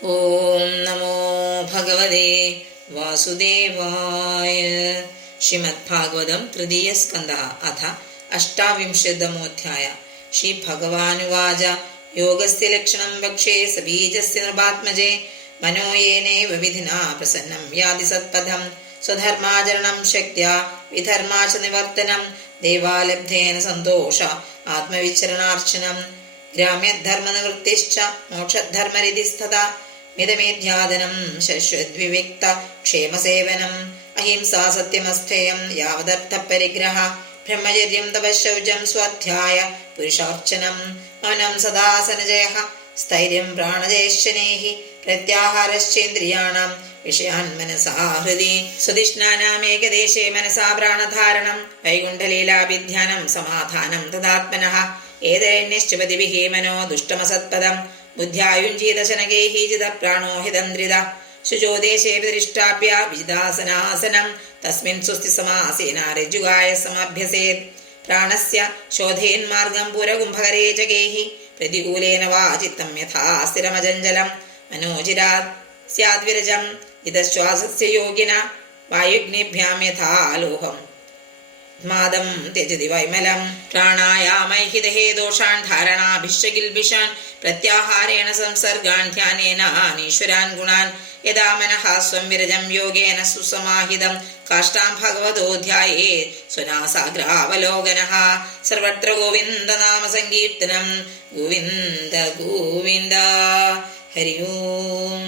ഓം നമോ ഭഗവതേ വാസുദേവായ. ശ്രീമദ്ഭാഗവതം തൃതീയ സ്കന്ധഃ അഥ അഷ്ടാവിംശതമോധ്യായ. ശ്രീ ഭഗവാനുവാച യോഗസ്യ ലക്ഷണം വക്ഷേ സബീജസ്യ നൃപാത്മജേ മനോയേനൈവ വിധിനാ പ്രസന്നം യാതി സത്പഥം സ്വധർമാചരണം ശക്ത്യാ വിധർമാ ച നിവർത്തനം ദേവാലബ്ധേന സന്തോഷ ആത്മവിചരണാർച്ചനം ഗ്രാമ്യധർമ്മനിവൃത്തിശ്ച മോക്ഷധർമ്മരിതിസ്തഥാ മിതമേധ്യാദനം ശശ്വദ്വിവിക്ത ക്ഷേമസേവനം അഹിംസാ സത്യമസ്ഥേയം യാവദർത്ഥപരിഗ്രഹ ബ്രഹ്മചര്യം തപശൗചം സ്വാധ്യായ പുരുഷാർച്ചനം മൗനം സദാസനജയഃ സ്ഥൈര്യം പ്രാണജയശനൈഃ പ്രത്യാഹാരശ്ചേന്ദ്രിയാണാം വിഷയാൻ മനസാ ഹൃദി സുധിഷ്ണാനാമേകദേശേ മനസാ പ്രാണധാരണം വൈകുണ്ഠലീലാഭിധ്യാനം സമാധാനം തദാത്മനഃ ഏതരണ്യശ്ചപതിഭിः മനോ ദുഷ്ടമസത്പദം ബുദ്ധ്യായുഞ്ജീതശനകൈഃ ജിതപ്രാണോ ഹിതന്ദ്രിത ശുചോദേശേ വിദൃഷ്ടാപ്യ വിജിതാസനാസനം തസ്മിൻ സുസ്ഥി സമാസേന രജ്ജുകായ സമഭ്യസേത് പ്രാണസ്യ ശോധേന്മാർഗം പുരകുംഭകരേ ജഗൈഃ പ്രതികൂലേന വാ ചിത്തം യഥാ സ്ഥിരമജഞ്ചലം മനോജിരാത് സ്യാദ്വിരജം ഇതശ്വാസസ്യ യോഗിന വായുഗ്നിഭ്യാം യഥാ ലോഹം മാദം ത്യജതി വൈമലം പ്രാണായാമൈഃ ദേഹേ ദോഷാൻ ധാരണാഭിശ്ചകിൽബിഷാൻ പ്രത്യാഹാരേണ സംസർഗാൻ ധ്യാനേന അനീശ്വരാൻ ഗുണാൻ യഥാ മനഃ സ്വം വിരജം യോഗേന സുസമാഹിതം കാഷ്ടാം ഭഗവതോ ധ്യായേത് സ്വനാസാഗ്രാവലോകനഃ സർവത്ര ഗോവിന്ദനാമ സങ്കീർത്തനം ഗോവിന്ദ ഗോവിന്ദ. ഹരി ഓം.